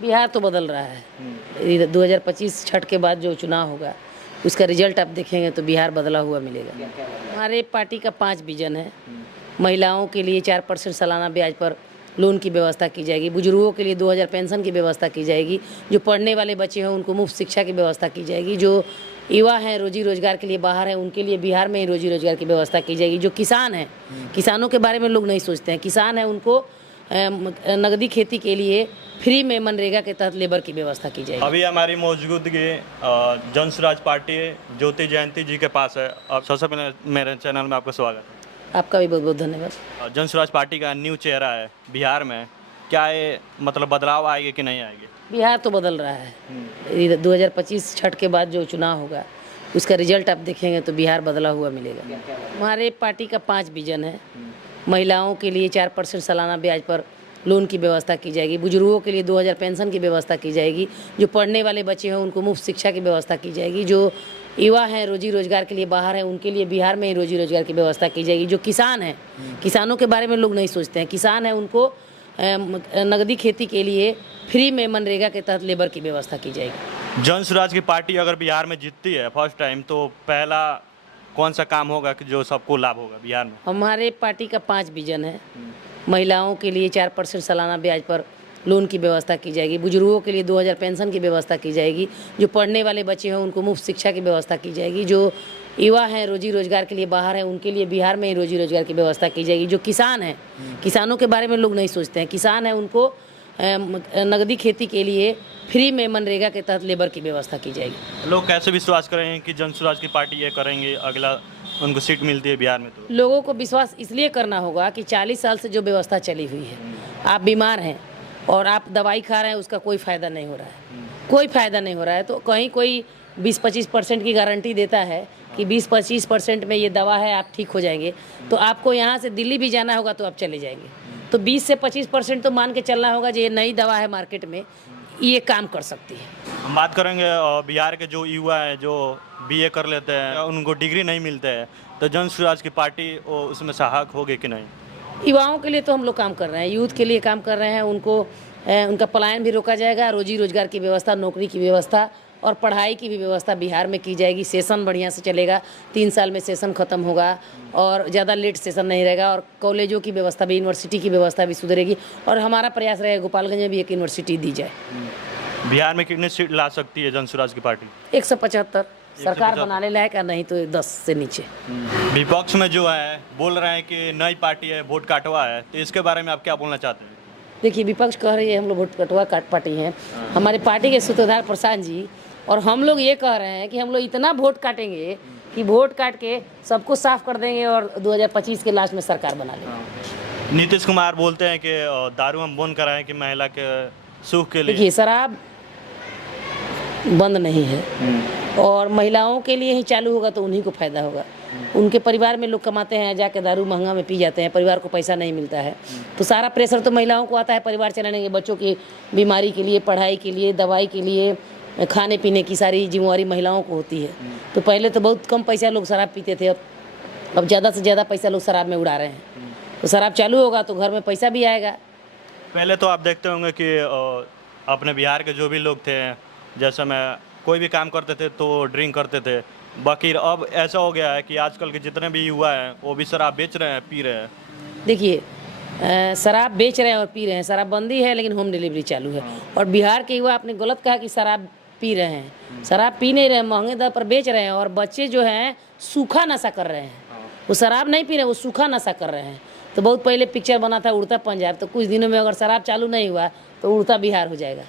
बिहार तो बदल रहा है। 2025 छठ के बाद जो चुनाव होगा उसका रिजल्ट आप देखेंगे तो बिहार बदला हुआ मिलेगा। हमारे पार्टी का 5 विजन है। महिलाओं के लिए 4% सालाना ब्याज पर लोन की व्यवस्था की जाएगी। बुजुर्गों के लिए 2000 पेंशन की व्यवस्था की जाएगी। जो पढ़ने वाले बच्चे हैं उनको मुफ्त शिक्षा की व्यवस्था की जाएगी। जो युवा हैं रोजी रोजगार के लिए बाहर हैं उनके लिए बिहार में ही रोजी रोजगार की व्यवस्था की जाएगी। जो किसान हैं, किसानों के बारे में लोग नहीं सोचते हैं। किसान हैं उनको नगदी खेती के लिए फ्री में मनरेगा के तहत लेबर की व्यवस्था की जाएगी। अभी हमारी मौजूदगी जन स्वराज पार्टी ज्योति जयंती जी के पास है। अब सबसे पहले मेरे चैनल में आपका स्वागत है। आपका भी बहुत बहुत धन्यवाद। जन स्वराज पार्टी का न्यू चेहरा है बिहार में, क्या ये मतलब बदलाव आएगी कि नहीं आएगी? बिहार तो बदल रहा है। 2025 छठ के बाद जो चुनाव होगा उसका रिजल्ट आप देखेंगे तो बिहार बदला हुआ मिलेगा। हमारे पार्टी का 5 विजन है। महिलाओं के लिए 4% सालाना ब्याज पर लोन की व्यवस्था की जाएगी। बुजुर्गों के लिए 2000 पेंशन की व्यवस्था की जाएगी। जो पढ़ने वाले बच्चे हैं उनको मुफ्त शिक्षा की व्यवस्था की जाएगी। जो युवा हैं रोजी रोजगार के लिए बाहर हैं उनके लिए बिहार में ही रोजी रोजगार की व्यवस्था की जाएगी। जो किसान हैं, किसानों के बारे में लोग नहीं सोचते हैं। किसान हैं उनको नगदी खेती के लिए फ्री में मनरेगा के तहत लेबर की व्यवस्था की जाएगी। जन स्वराज की पार्टी अगर बिहार में जीतती है फर्स्ट टाइम, तो पहला कौन सा काम होगा कि जो सबको लाभ होगा बिहार में? हमारे पार्टी का 5 विजन है। महिलाओं के लिए 4% सालाना ब्याज पर लोन की व्यवस्था की जाएगी। बुजुर्गों के लिए 2000 पेंशन की व्यवस्था की जाएगी। जो पढ़ने वाले बच्चे हैं उनको मुफ्त शिक्षा की व्यवस्था की जाएगी। जो युवा हैं रोजी रोजगार के लिए बाहर हैं उनके लिए बिहार में ही रोजी रोजगार की व्यवस्था की जाएगी। जो किसान हैं, किसानों के बारे में लोग नहीं सोचते हैं। किसान हैं उनको नगदी खेती के लिए फ्री में मनरेगा के तहत लेबर की व्यवस्था की जाएगी। लोग कैसे विश्वास करें कि जन स्वराज की पार्टी ये करेंगे, अगला उनको सीट मिलती है बिहार में? तो लोगों को विश्वास इसलिए करना होगा कि 40 साल से जो व्यवस्था चली हुई है, आप बीमार हैं और आप दवाई खा रहे हैं, उसका कोई फ़ायदा नहीं हो रहा है, कोई फ़ायदा नहीं हो रहा है। तो कहीं कोई 20-25% की गारंटी देता है कि 20-25% में ये दवा है, आप ठीक हो जाएंगे। तो आपको यहाँ से दिल्ली भी जाना होगा तो आप चले जाएंगे। तो 20 से 25% तो मान के चलना होगा जो ये नई दवा है मार्केट में, ये काम कर सकती है। हम बात करेंगे बिहार के जो युवा हैं जो बीए कर लेते हैं, उनको डिग्री नहीं मिलते हैं, तो जन स्वराज की पार्टी उसमें सहायक होगी कि नहीं? युवाओं के लिए तो हम लोग काम कर रहे हैं, यूथ के लिए काम कर रहे हैं। उनको उनका पलायन भी रोका जाएगा। रोजी रोजगार की व्यवस्था, नौकरी की व्यवस्था और पढ़ाई की भी व्यवस्था बिहार में की जाएगी। सेशन बढ़िया से चलेगा। 3 साल में सेशन ख़त्म होगा और ज़्यादा लेट सेशन नहीं रहेगा। और कॉलेजों की व्यवस्था भी, यूनिवर्सिटी की व्यवस्था भी सुधरेगी। और हमारा प्रयास रहेगा गोपालगंज में भी एक यूनिवर्सिटी दी जाए। बिहार में कितनी सीट ला सकती है जन स्वराज की पार्टी? 175 सरकार बनाने लायक, नहीं तो 10 से नीचे। विपक्ष में जो है बोल रहे हैं कि नई पार्टी है, वोट काटवा है, तो इसके बारे में आप क्या बोलना चाहते हैं? देखिए, विपक्ष कह रही है हम लोग वोट कटवा काट पार्टी हैं। हमारे पार्टी के सूत्रधार प्रशांत जी और हम लोग ये कह रहे हैं कि हम लोग इतना वोट काटेंगे कि वोट काट के सबको साफ कर देंगे और 2025 के लास्ट में सरकार बना लेंगे। नीतीश कुमार बोलते हैं कि दारू हम बंद कराएं कि महिला के सुख के लिए। देखिए, शराब बंद नहीं है और महिलाओं के लिए ही चालू होगा तो उन्हीं को फायदा होगा। उनके परिवार में लोग कमाते हैं, जाके दारू महंगा में पी जाते हैं, परिवार को पैसा नहीं मिलता है। तो सारा प्रेशर तो महिलाओं को आता है परिवार चलाने के, बच्चों की बीमारी के लिए, पढ़ाई के लिए, दवाई के लिए, खाने पीने की सारी जिम्मेवारी महिलाओं को होती है। तो पहले तो बहुत कम पैसा लोग शराब पीते थे, अब ज़्यादा से ज़्यादा पैसा लोग शराब में उड़ा रहे हैं। तो शराब चालू होगा तो घर में पैसा भी आएगा। पहले तो आप देखते होंगे कि अपने बिहार के जो भी लोग थे, जैसे मैं कोई भी काम करते थे तो ड्रिंक करते थे। बाकी अब ऐसा हो गया है कि आजकल के जितने भी युवा हैं वो भी शराब बेच रहे हैं, पी रहे हैं। देखिए, शराब बेच रहे हैं और पी रहे हैं। शराबबंदी है लेकिन होम डिलीवरी चालू है। और बिहार के युवा, आपने गलत कहा कि शराब पी रहे हैं। शराब पी नहीं रहे हैं, महंगे दर पर बेच रहे हैं। और बच्चे जो हैं सूखा नशा कर रहे हैं, वो शराब नहीं पी रहे, वो सूखा नशा कर रहे हैं। तो बहुत पहले पिक्चर बना था उड़ता पंजाब, तो कुछ दिनों में अगर शराब चालू नहीं हुआ तो उड़ता बिहार हो जाएगा।